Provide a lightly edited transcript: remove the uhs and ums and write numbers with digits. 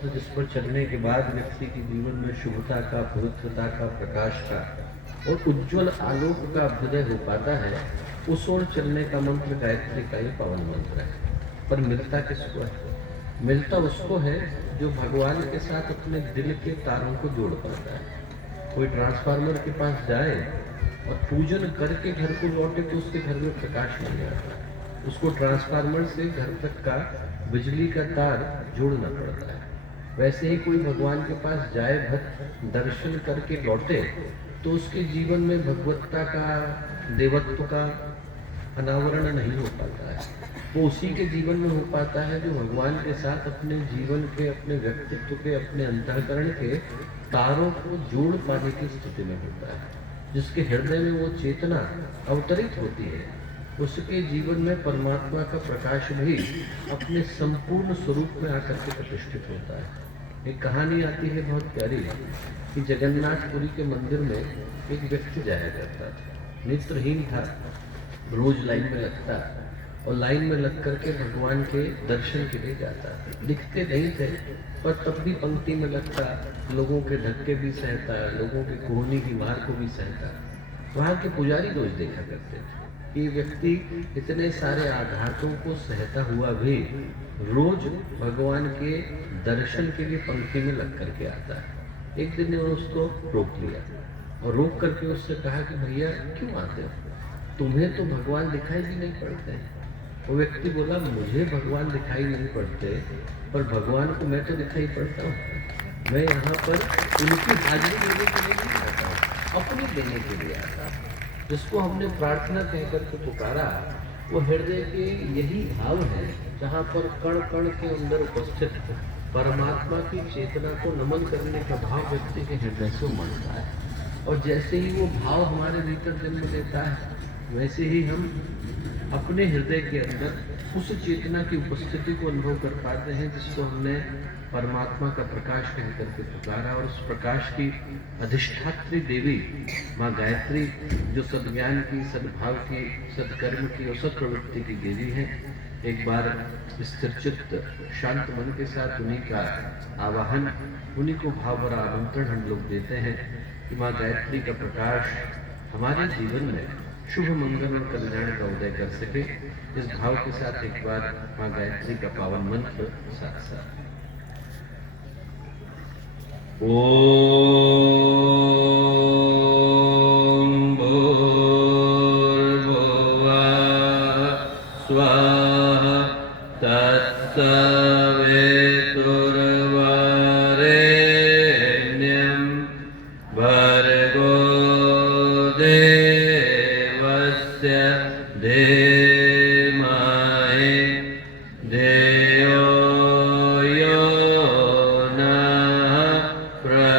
तो जिस पर चलने के बाद व्यक्ति के जीवन में शुभता का, पवित्रता का, प्रकाश का और उज्जवल आलोक का अभ्युदय हो पाता है, उस ओर चलने का मंत्र गायत्री का ही पावन मंत्र है। पर मिलता किसको है? मिलता उसको है जो भगवान के साथ अपने दिल के तारों को जोड़ पाता है। कोई ट्रांसफार्मर के पास जाए और पूजन करके घर को लौटे तो उसके घर में प्रकाश नहीं आता, उसको ट्रांसफार्मर से घर तक का बिजली का तार जोड़ना पड़ता है। वैसे ही कोई भगवान के पास जाए, भक्त दर्शन करके लौटे तो उसके जीवन में भगवत्ता का, देवत्व का अनावरण नहीं हो पाता है। वो उसी के जीवन में हो पाता है जो भगवान के साथ अपने जीवन के, अपने व्यक्तित्व के, अपने अंतःकरण के तारों को जोड़ पाने की स्थिति में होता है। जिसके हृदय में वो चेतना अवतरित होती है, उसके जीवन में परमात्मा का प्रकाश भी अपने संपूर्ण स्वरूप में आकर के प्रतिष्ठित होता है। एक कहानी आती है बहुत प्यारी कि जगन्नाथपुरी के मंदिर में एक व्यक्ति जाया करता था, नेत्रहीन था, रोज लाइन में लगता और लाइन में लग करके भगवान के दर्शन के लिए जाता। दिखते नहीं थे पर तब भी पंक्ति में लगता, लोगों के धक्के भी सहता, लोगों के कोहनी की मार को भी सहता। वहाँ के पुजारी रोज देखा करते थे कि व्यक्ति इतने सारे आघातों को सहता हुआ भी रोज भगवान के दर्शन के लिए पंक्ति में लग करके आता है। एक दिन ने उसको रोक लिया और रोक करके उससे कहा कि भैया क्यों आते हो, तुम्हें तो भगवान दिखाई भी नहीं पड़ते। वो व्यक्ति बोला, मुझे भगवान दिखाई नहीं पड़ते पर भगवान को मैं तो दिखाई पड़ता हूँ। मैं यहाँ पर उनकी हाजिरी लेने के लिए नहीं आता हूँ, अपनी देने के लिए आता हूँ। जिसको हमने प्रार्थना कहकर के पुकारा वो हृदय के यही भाव है जहाँ पर कण कण के अंदर उपस्थित परमात्मा की चेतना को नमन करने का भाव व्यक्ति के हृदय से उमड़ता है। और जैसे ही वो भाव हमारे भीतर जन्म लेता है, वैसे ही हम अपने हृदय के अंदर उस चेतना की उपस्थिति को अनुभव कर पाते हैं जिसको हमने परमात्मा का प्रकाश कह करके पुकारा। और उस प्रकाश की अधिष्ठात्री देवी माँ गायत्री, जो सद्ज्ञान की, सद्भाव की, सत्कर्म की और सत्प्रवृत्ति की देवी है, एक बार स्थिरचित्त शांत मन के साथ उन्हीं का आवाहन, उन्हीं को भाव भरा आमंत्रण हम लोग देते हैं कि माँ गायत्री का प्रकाश हमारे जीवन में शुभ मंगल और कल्याण का उदय कर सके। इस भाव के साथ एक बार माँ गायत्री का पावन मंत्र साथ साथ ओम भूर्भुवः स्वः तत्सवितुर्वरेण्यं भर्गो देवस्य धीमहि धियो यो नः प्रचोदयात्।